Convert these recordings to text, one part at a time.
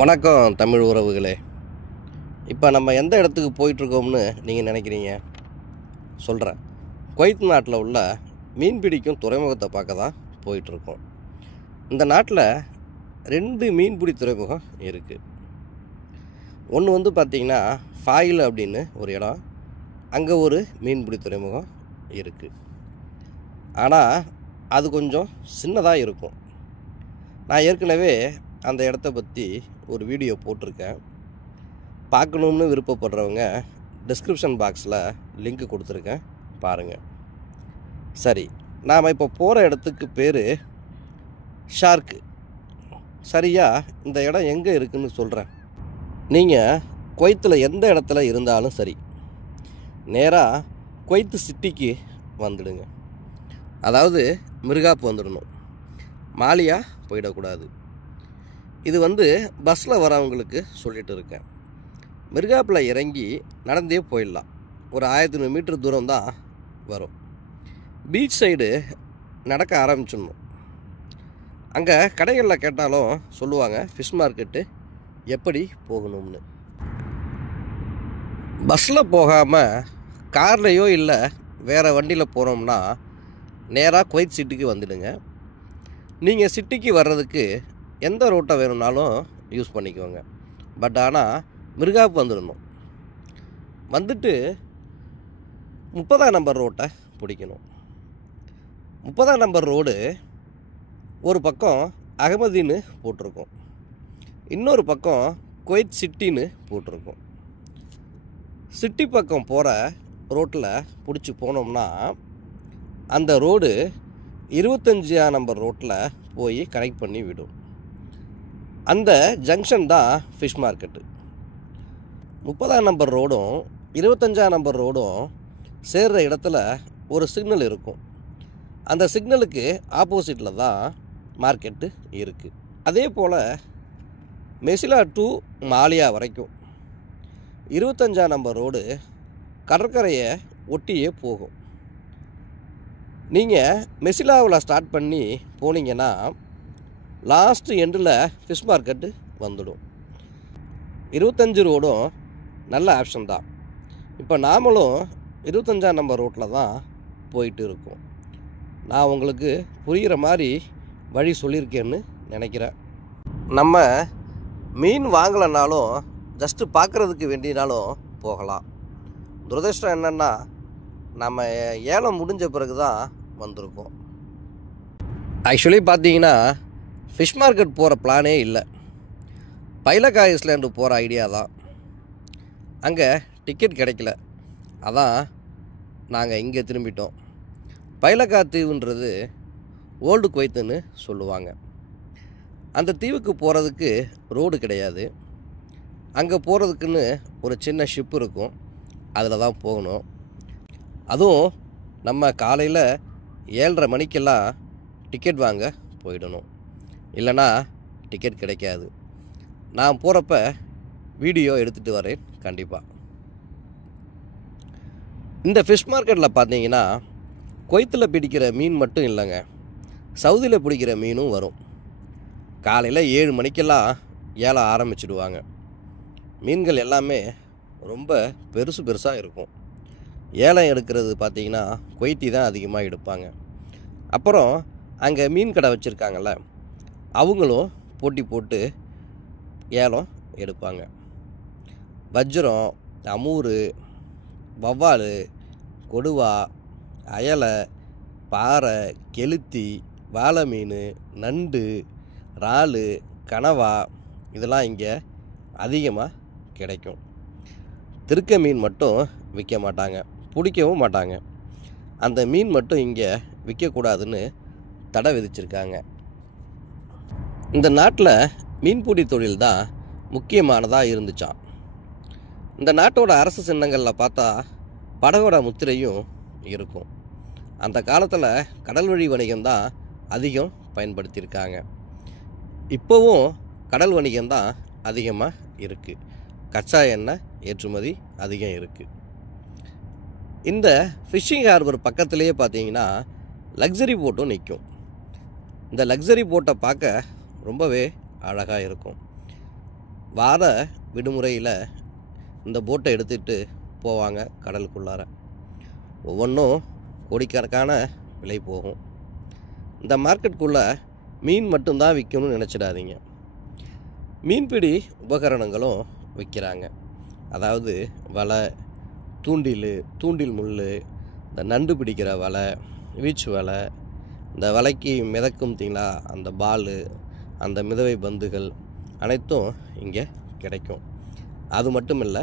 வணக்கம் தமிழ் உறவுகளே. இப்போ நம்ம எந்த இடத்துக்கு போயிட்டுருக்கோம்னு நீங்கள் நினைக்கிறீங்க? சொல்கிறேன். குவைத் நாட்டில் உள்ள மீன் பிடிக்கும் துறைமுகத்தை பார்க்க தான் போயிட்டுருக்கோம். இந்த நாட்டில் 2 மீன்பிடி துறைமுகம் இருக்குது. ஒன்று பார்த்திங்கன்னா ஃபாயில் அப்படின்னு ஒரு இடம், அங்கே ஒரு மீன்பிடி துறைமுகம் இருக்குது. ஆனால் அது கொஞ்சம் சின்னதாக இருக்கும். நான் ஏற்கனவே அந்த இடத்த பற்றி ஒரு வீடியோ போட்டிருக்கேன். பார்க்கணுன்னு விருப்பப்படுறவங்க டிஸ்கிரிப்ஷன் பாக்ஸில் லிங்க் கொடுத்துருக்கேன், பாருங்கள். சரி, நாம் இப்போ போகிற இடத்துக்கு பேர் ஷார்க்கு. சரியாக இந்த இடம் எங்கே இருக்குதுன்னு சொல்கிறேன். நீங்கள் குவைத்தில் எந்த இடத்துல இருந்தாலும் சரி, நேராக குவைத்து சிட்டிக்கு வந்துடுங்க. அதாவது மிர்காப் வந்துடணும், மாலியா போயிடக்கூடாது. இது பஸ்ஸில் வரவங்களுக்கு சொல்லிகிட்டு இருக்கேன். மிர்காப்பில் இறங்கி நடந்தே போயிடலாம். ஒரு 1500 மீட்டர் தூரம் தான் வரும். பீச் சைடு நடக்க ஆரம்பிச்சிடணும். அங்கே கடைகளில் கேட்டாலும் சொல்லுவாங்க ஃபிஷ் மார்க்கெட்டு எப்படி போகணும்னு. பஸ்ஸில் போகாமல் கார்லேயோ இல்லை வேறு வண்டியில் போகிறோம்னா நேராக குவைத் சிட்டிக்கு வந்துடுங்க. நீங்கள் சிட்டிக்கு வர்றதுக்கு எந்த ரோட்டை வேணும்னாலும் யூஸ் பண்ணிக்கோங்க. பட் ஆனால் மிர்காப் வந்துடணும். வந்துட்டு 30ஆம் நம்பர் ரோட்டை பிடிக்கணும். 30ஆம் நம்பர் ரோடு ஒரு பக்கம் அகமதின்னு போட்டிருக்கோம், இன்னொரு பக்கம் குவைத் சிட்டின்னு போட்டிருக்கோம். சிட்டி பக்கம் போகிற ரோட்டில் பிடிச்சி போனோம்னா அந்த ரோடு 25ஆம் நம்பர் ரோட்டில் போய் கனெக்ட் பண்ணி விடும். அந்த ஜங்ஷன் தான் ஃபிஷ் மார்க்கெட்டு. 30ஆம் நம்பர் ரோடும் 25ஆம் நம்பர் ரோடும் சேர்கிற இடத்துல ஒரு சிக்னல் இருக்கும். அந்த சிக்னலுக்கு ஆப்போசிட்டில் தான் மார்க்கெட்டு இருக்குது. அதே போல் மெசிலா டு மாலியா வரைக்கும் 25ஆம் நம்பர் ரோடு கடற்கரையை ஒட்டியே போகும். நீங்கள் மெசிலாவில் ஸ்டார்ட் பண்ணி போனீங்கன்னா லாஸ்ட் எண்டில் ஃபிஷ் மார்க்கெட்டு வந்துடும். 25 ரோடும் நல்ல ஆப்ஷன் தான். இப்போ நாமளும் 25ஆம் நம்பர் ரோட்டில் தான் போயிட்டு இருக்கோம். நான் உங்களுக்கு புரிகிற மாதிரி வழி சொல்லியிருக்கேன்னு நினைக்கிறேன். நம்ம மீன் வாங்கலைனாலும் ஜஸ்ட்டு பார்க்குறதுக்கு வேண்டினாலும் போகலாம். துரதிர்ஷ்டம் என்னென்னா நம்ம ஏலம் முடிஞ்ச பிறகு தான் வந்திருக்கோம். ஆக்சுவலி பார்த்தீங்கன்னா ஃபிஷ் மார்க்கெட் போகிற பிளானே இல்லை. பைலக் ஐஸ்லேண்டு போகிற ஐடியா தான். அங்கே டிக்கெட் கிடைக்கல, அதான் நாங்கள் இங்கே திரும்பிட்டோம். பைலக்கா தீவுன்றது ஓல்டு குவைத்துன்னு சொல்லுவாங்க. அந்த தீவுக்கு போகிறதுக்கு ரோடு கிடையாது. அங்கே போகிறதுக்குன்னு ஒரு சின்ன ஷிப் இருக்கும், அதில் தான் போகணும். அதுவும் நம்ம காலையில் 7:30 மணிக்கெல்லாம் டிக்கெட் வாங்க போயிடணும், இல்லைனா டிக்கெட் கிடைக்காது. நான் போகிறப்ப வீடியோ எடுத்துகிட்டு வரேன் கண்டிப்பாக. இந்த ஃபிஷ் மார்க்கெட்டில் பார்த்தீங்கன்னா குவைத்தில் பிடிக்கிற மீன் மட்டும் இல்லைங்க, சவுதியில் பிடிக்கிற மீனும் வரும். காலையில் 7 மணிக்கெல்லாம் ஏலம் ஆரம்பிச்சிடுவாங்க. மீன்கள் எல்லாமே ரொம்ப பெருசாக இருக்கும். ஏலம் எடுக்கிறது பார்த்திங்கன்னா குவைத்தி தான் அதிகமாக எடுப்பாங்க. அப்புறம் அங்கே மீன் கடை வச்சுருக்காங்கள்ல, அவங்களும் போட்டி போட்டு ஏலம் எடுப்பாங்க. வஜ்ரம், அமூர், வவ்வால், கொடுவா, அயலை, பாறை, கெளுத்தி, வாழை மீன், நண்டு, இறால், கனவா இதெல்லாம் இங்கே அதிகமாக கிடைக்கும். திருக்க மீன் மட்டும் விற்க மாட்டாங்க, பிடிக்கவும் மாட்டாங்க. அந்த மீன் மட்டும் இங்கே விற்கக்கூடாதுன்னு தடை விதிச்சிருக்காங்க. இந்த நாட்டில் மீன்பிடி தொழில் தான் முக்கியமானதாக இருந்துச்சான். இந்த நாட்டோட அரசு சின்னங்களில் பார்த்தா படகோட முத்திரையும் இருக்கும். அந்த காலத்தில் கடல் வழி வணிகம் தான் அதிகம் பயன்படுத்தியிருக்காங்க. இப்போவும் கடல் வணிகம் தான் அதிகமாக இருக்குது. கச்சா எண்ணெய் ஏற்றுமதி அதிகம் இருக்குது. இந்த ஃபிஷ்ஷிங் ஹார்பர் பக்கத்துலேயே பார்த்தீங்கன்னா லக்ஸரி போட்டும் நிற்கும். இந்த லக்ஸரி போட்டை பார்க்க ரொம்பவே அழகாக இருக்கும். வார விடுமுறையில் இந்த போட்டை எடுத்துகிட்டு போவாங்க கடலுக்குள்ளார. ஒவ்வொன்றும் கோடிக்கணக்கான விலை போகும். இந்த மார்க்கெட்டுக்குள்ளே மீன் மட்டும்தான் விற்கணும்னு நினச்சிடாதீங்க. மீன்பிடி உபகரணங்களும் விற்கிறாங்க. அதாவது வலை, தூண்டில் முள், இந்த நண்டு பிடிக்கிற வலை, வீச்சு வலை, இந்த வலைக்கு மிதக்கும் தீங்களா அந்த பால், அந்த மிதவை பந்துகள் அனைத்தும் இங்கே கிடைக்கும். அது மட்டும் இல்லை,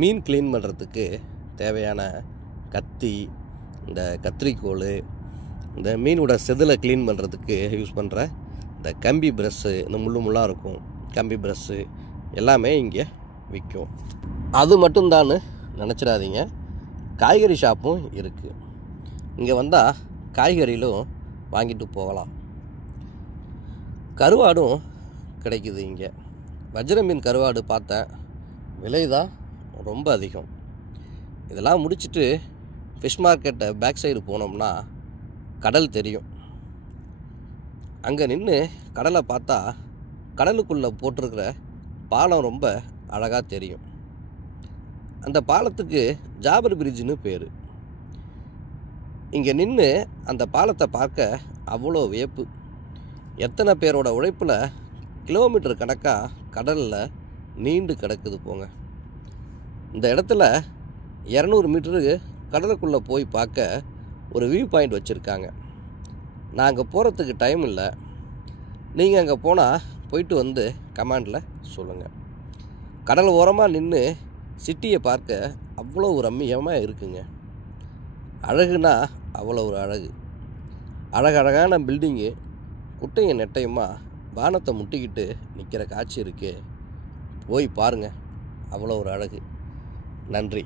மீன் க்ளீன் பண்ணுறதுக்கு தேவையான கத்தி, இந்த கத்திரிக்கோல், இந்த மீனோட செதிலை க்ளீன் பண்ணுறதுக்கு யூஸ் பண்ணுற இந்த கம்பி ப்ரஷ்ஷு, இந்த முள்ளாக இருக்கும் கம்பி ப்ரஷ்ஷு எல்லாமே இங்கே விற்கும். அது மட்டும்தான்னு நினச்சிடாதீங்க, காய்கறி ஷாப்பும் இருக்குது. இங்கே வந்தால் காய்கறிகளும் வாங்கிட்டு போகலாம். கருவாடும் கிடைக்குது இங்கே. வஜ்ர மீன் கருவாடு பார்த்தேன், விலை தான் ரொம்ப அதிகம். இதெல்லாம் முடிச்சுட்டு ஃபிஷ் மார்க்கெட்டை பேக் சைடு போனோம்னா கடல் தெரியும். அங்கே நின்று கடலை பார்த்தா கடலுக்குள்ளே போட்டிருக்கிற பாலம் ரொம்ப அழகாக தெரியும். அந்த பாலத்துக்கு ஜாபர் பிரிட்ஜுன்னு பேர். இங்கே நின்று அந்த பாலத்தை பார்க்க அவ்வளோ வியப்பு. எத்தனை பேரோட உழைப்பில் கிலோமீட்டர் கணக்காக கடலில் நீண்டு கிடக்குது போங்க. இந்த இடத்துல 200 மீட்டருக்கு கடலுக்குள்ளே போய் பார்க்க ஒரு வியூ பாயிண்ட் வச்சுருக்காங்க. நான் அங்கே போகிறதுக்கு டைம் இல்லை. நீங்கள் அங்கே போனால் போயிட்டு வந்து கமெண்டில் சொல்லுங்கள். கடல் ஓரமாக நின்று சிட்டியை பார்க்க அவ்வளோ ஒரு ரம்மியமாக இருக்குங்க. அழகுனா அவ்வளோ ஒரு அழகு. அழகழகான பில்டிங்கு குட்டையும் நெட்டையுமா வானத்தை முட்டிக்கிட்டு நிற்கிற காட்சி இருக்கே, போய் பாருங்கள், அவ்வளோ ஒரு அழகு. நன்றி.